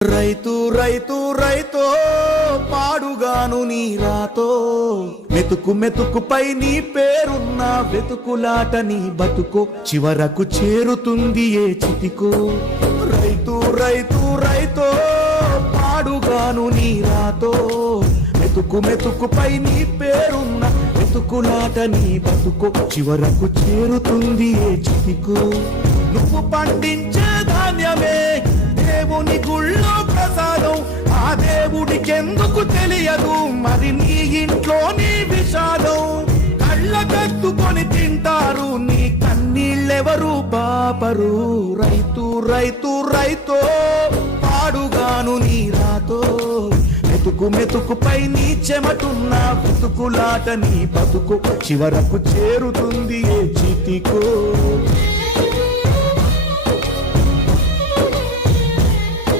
రైతు రైతు రైతో పాడుగాను నీ రాతో మెతుకు మెతుకుపై నీ పేరున్న వెతుకులాట నీ బతుకో చివరకు చేరుతుంది ఏ చితికో. రైతు రైతు రైతో పాడుగాను నీ రాతో మెతుకు మెతుకుపై నీ పేరున్న వెతుకులాట నీ బతుకో చివరకు చేరుతుంది ఏ చితికో. నువ్వు పండించే ధాన్యమే దేవుని గుళ్ళో ప్రసాదం, ఆ దేవుడికెందుకు తెలియదు మరి నీ ఇంట్లో నీ విషాదం. కళ్ళ కత్తుకొని తింటారు నీ కన్నీళ్ళెవరు పాపరు. రైతు రైతు రైతో పాడుగాను నీ రాతో మెతుకు మెతుకుపై నీ చెమటున్న బతుకులాట నీ బతుకు చివరకు చేరుతుంది ఏ చితికో.